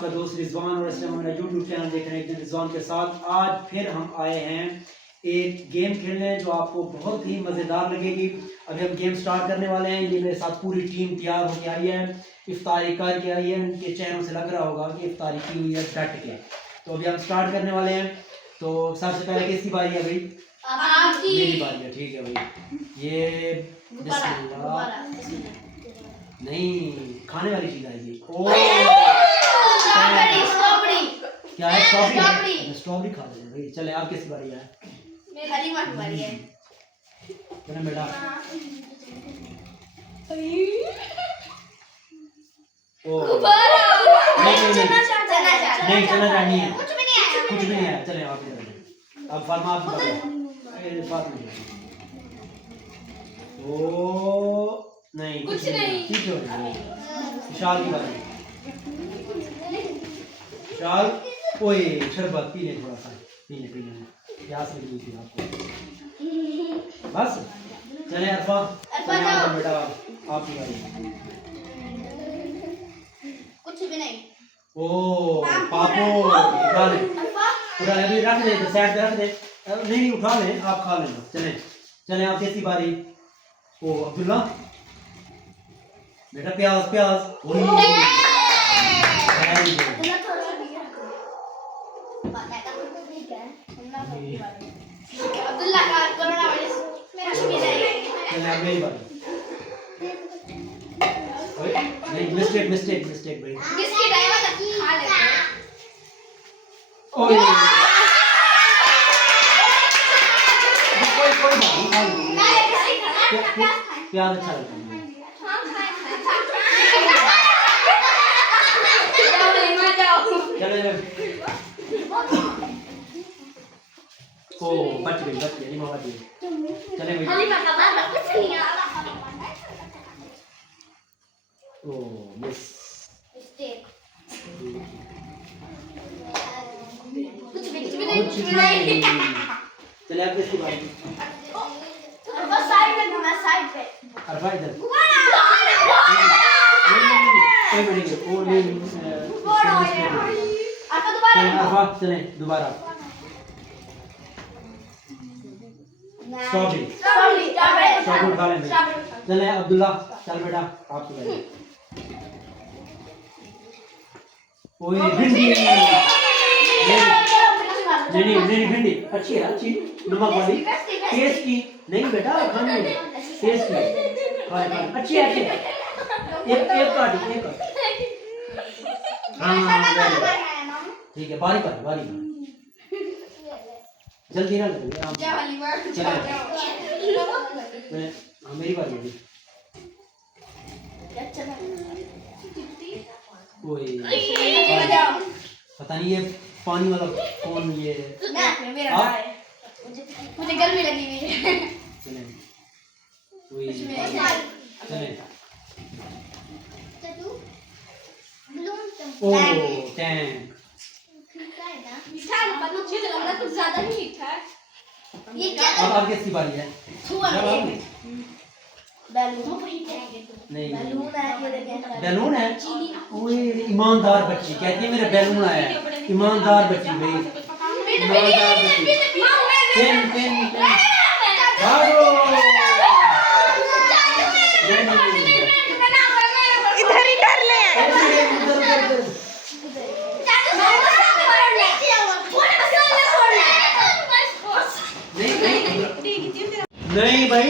आपका दोस्त रिजवान और इस टाइम मेरा यूट्यूब चैनल देख रहे हैं एक दिन रिजवान के साथ। आज फिर हम आए हैं एक गेम खेलने जो आपको बहुत ही मज़ेदार लगेगी। अभी हम गेम स्टार्ट करने वाले हैं। ये मेरे साथ पूरी टीम तैयार होकर आई है, इफ्तारी करके आई है। इनके चेहरों से लग रहा होगा कि इफ्तारी की हुई है डट के। तो अभी हम स्टार्ट करने वाले हैं। तो सबसे पहले किसकी बारी है भाई? आपकी। मेरी बारी है, ठीक है भाई। ये बिस्मिल्लाह, नहीं खाने वाली चीज आएगी। स्ट्रॉबेरी। क्या है? स्ट्रॉबेरी। स्ट्रॉबेरी खा लेंगे भाई। चले आप किस बारी है? मेरी बारी है। चले बेटा। नहीं चना नहीं है, कुछ भी नहीं है। चले आप अब फरमा आप बात नहीं। ओ नहीं कुछ नहीं। ठीक है। विशाल की बारी। विशाल ओए शरबत पी ले, थोड़ा सा पी ले। प्यास लगी थी आपको बस। चले अरफा बेटा आपकी बारी। कुछ भी नहीं। ओ पापो उठा ले, उठा ले, अभी रख दे, साइड पे रख दे। नहीं उठा ले, आप खा लेना। चले चले आप कैसी बारी? ओ अब्दुल्ला बेटा प्याज प्याज। अब्दुल्ला का कोरोना वायरस मेरा भी नहीं। चले अब मेरी बारी। नहीं मिस्टेक भाई। किसकी ड्राइवर खा लेते हैं। ओए कोई प्याज अच्छा लगता है। चले ओ बच गई नहीं मामा जी। चले भाई। ओ यस कुछ भी नहीं। चले आप किसकी बारी? बस साइड पे अरफा इधर। अरफा चले दोबारा। स्ट्रॉबेरी उठा लेंगे। चले अब्दुल्ला चल बेटा आपकी बारी। ओए भिंडी। नहीं भिंडी अच्छी है, अच्छी नमक वाली टेस्टी। नहीं बेटा खाने में टेस्टी अच्छी है। एक काटी। हाँ ठीक है। बारी पर जल्दी ना लगे आप। चलो मेरी बारी है। ओए पता नहीं ये पानी वाला कौन ये मेरा है। मुझे गर्मी लगी हुई है। चले ओ टैंक। मीठा मुझे लग रहा कुछ ज्यादा ही मीठा है। ये क्या? अब किसकी बारी है? बैलून है। ओए ईमानदार बच्ची कहती है मेरा बैलून आया है। ईमानदार बच्ची भाई, ईमानदार बच्ची। पेन इधर ही कर ले। नहीं भाई